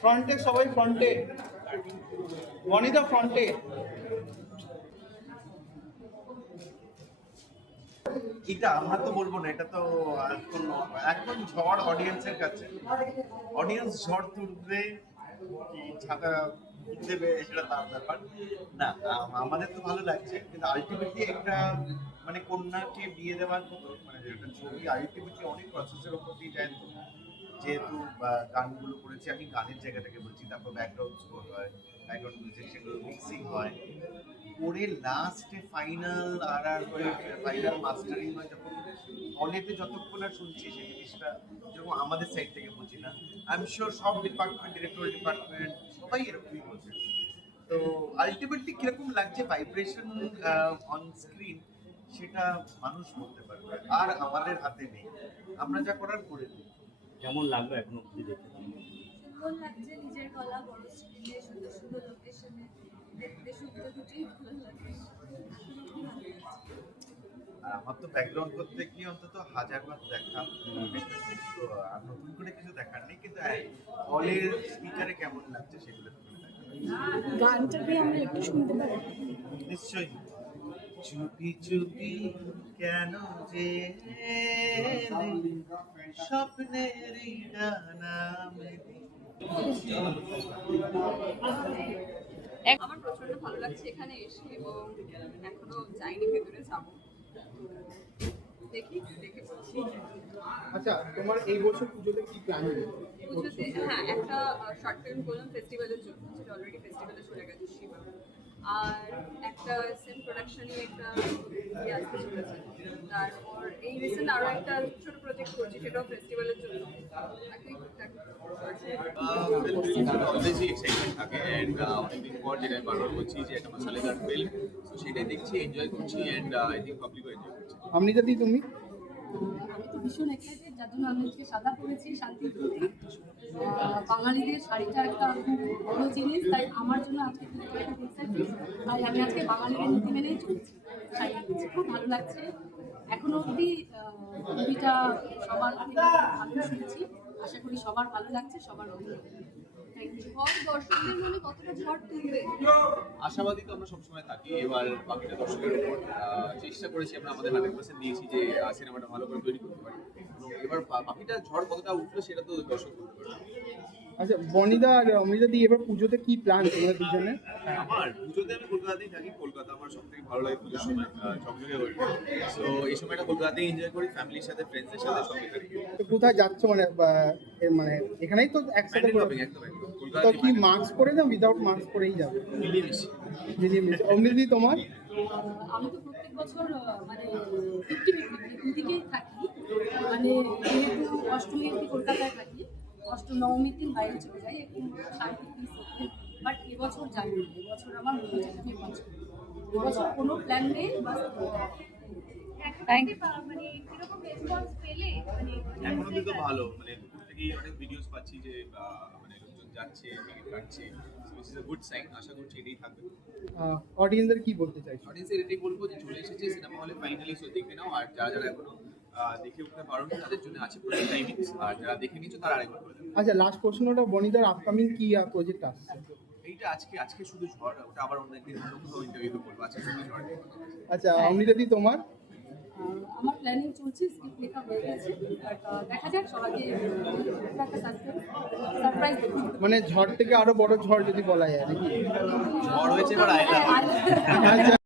ফ্রন্টে সবাই ফ্রন্টে। বনিদা ফ্রন্টে। এটা আমরা তো বলব না এটা তো এখন এখন ঝড় অডিয়েন্সের কাছে। অডিয়েন্স ঝড় তুলবে কি ছাতা দেবে সেটা তার ব্যাপার। না আমাদের তো ভালো লাগছে, কিন্তু আলটিমেটলি একটা মানে কন্যাকে বিয়ে দেওয়ার মতো মানে একটা ছবি আলটিমেটলি অনেক প্রসেসের উপর দিয়ে যায়। যেহেতু গানগুলো করেছি, আমি গানের জায়গা থেকে বলছি, তারপর ব্যাকগ্রাউন্ড স্কোর হয় ব্যাকগ্রাউন্ড মিউজিক সেগুলো মিক্সিং হয়। করে লাস্টে ফাইনাল আর আর ফাইনাল মাস্টারিং হয়, যখন হলেতে যতক্ষণ আর শুনছি, সেই জিনিসটা যখন আমাদের সাইড থেকে না আই এম শিওর সব ডিপার্টমেন্ট ডিরেক্টর ডিপার্টমেন্ট সবাই এরকমই বলছে। তো আলটিমেটলি কীরকম লাগছে ভাইব্রেশন অন স্ক্রিন সেটা মানুষ বলতে পারবে, আর আমাদের হাতে নেই। আমরা যা করার করে দিই। কেমন লাগল এখন অব্দি দেখে সুন্দর লাগছে? নিজের গলা বড় স্ক্রিনে সুন্দর সুন্দর লোকেশনে দেখতে দুটোই ভালো লাগছে। এখনও খুব ভালো লাগছে। আর আমার তো ব্যাকগ্রাউন্ড করতে কি অন্তত হাজারবার দেখা। তো আর নতুন করে কিছু দেখার নেই কিন্তু হ্যাঁ হলের স্পিকারে কেমন লাগছে সেগুলো গানটা কি আমরা একটু শুনতে পারি? নিশ্চয়ই। চুপি চুপি কেন যে এলে স্বপ্নেরই আমার প্রচণ্ড ভালো লাগছে এখানে এসে এবং এখনও যাইনি ভেতরে যাব। দেখি দেখে আচ্ছা তোমার এই বছর পুজোতে কি প্ল্যান পুজোতে হ্যাঁ একটা শর্ট ফিল্ম করলাম ফেস্টিভ্যালের জন্য যেটা অলরেডি ফেস্টিভ্যালে চলে গেছে শিবা। আর একটা সেম প্রোডাকশনে একটা ইয়ে আসতে চলেছে তারপর এই রিসেন্ট আরও একটা ছোট প্রজেক্ট করছি সেটাও ফেস্টিভ্যালের জন্য। অলওয়েজই এক্সাইটমেন্ট থাকে? অ্যান্ড অনেকদিন পর যেটা আমি বারবার বলছি যে একটা মশালেদার ফিল্ম তো সেটাই দেখছি এনজয় করছি অ্যান্ড আই থিঙ্ক পাবলিকও এনজয় করছে। আপনি যদি তুমি? আমি তো ভীষণ এক্সাইটেড যার জন্য আমি আজকে সাদা আহ, বাঙালিদের শাড়িটা একটা খুব বড় জিনিস, তাই আমার জন্য আজকে তাই আমি আজকে বাঙালিদের নীতি মেনেই চলছি। শাড়ি খুব ভালো লাগছে। এখনও অবধি ছবিটা সবার ভালো শুনেছি। আশা করি সবার ভালো লাগছে, সবার ভালো থ্যাংক ইউ আশাবাদী তো আমরা সবসময় থাকি এবার বাকিটা দর্শকের উপর আহ, চেষ্টা করেছি আমরা আমাদের হান্ড্রেড পার্সেন্ট দিয়েছি যে সিনেমাটা ভালো করে তৈরি করতে পারি। এবার বাকিটা ঝড় কতটা উঠল সেটা তো দর্শক বলতে পারবে আচ্ছা বনিদা আর অমৃতা দি এবার পুজোতে কি প্ল্যান তোমাদের দুজনে আমার পুজোতে আমি কলকাতাতেই থাকি কলকাতা আমার সব থেকে ভালো লাগে পুজোর সময় ঝকঝকে হয়ে। সো এই সময়টা কলকাতাতেই এনজয় করি ফ্যামিলির সাথে ফ্রেন্ডসদের সাথে সঙ্গে থাকি তো কোথায় যাচ্ছ মানে মানে এখানেই তো একসাথে একদম একদম। তো কি মাস্ক পরে না উইদাউট মাস্ক পরেই যাবে? মিলিয়ে মিলিয়ে অমৃতি তোমার? আমি তো প্রত্যেক বছর মানে ফিফটি ফিফটি মানে দুদিকেই থাকি। মানে যেহেতু অষ্টমী কলকাতায় থাকি অষ্টম নবমীর দিন বাইরে চলে যাই একটু শান্তি বাট এবছর যাই না এবছর আমার এবছর। কোনো প্ল্যান নেই বাস থ্যাংক মানে কীরকম রেসপন্স পেলে মানে তো ভালো মানে দুপুর অনেক ভিডিওস পাচ্ছি যে মানে যাচ্ছে টিকিট কাটছে। ইজ আ গুড সাইন আশা করছি এটাই থাকবে। অডিয়েন্সদের কি বলতে চাইছো? অডিয়েন্সের এটাই বলব যে চলে এসেছে সিনেমা হলে ফাইনালি শো দেখে নাও। আর যারা যারা এখনও দেখে উঠতে পারোনি তাদের জন্য আছে প্রচুর টাইমিংস আর যারা দেখে নিচ্ছ তারা আরেকবার করে দেবে আচ্ছা লাস্ট প্রশ্নটা বনিদার আপকামিং কি প্রজেক্ট আসছে? এইটা আজকে আজকে শুধু ঝড় ওটা আবার অন্য একদিন অন্য কোথাও ইন্টারভিউ করব আজকে শুধু ঝড়। আচ্ছা অমৃতা দি তোমার? আমার প্ল্যানিং চলছে স্ক্রিপ্ট লেখা হয়ে গেছে দেখা যাক সবাইকে একটা সারপ্রাইজ মানে ঝড় থেকে আরও বড় ঝড় যদি বলা যায় নাকি? ঝড় হয়েছে এবার আয়লা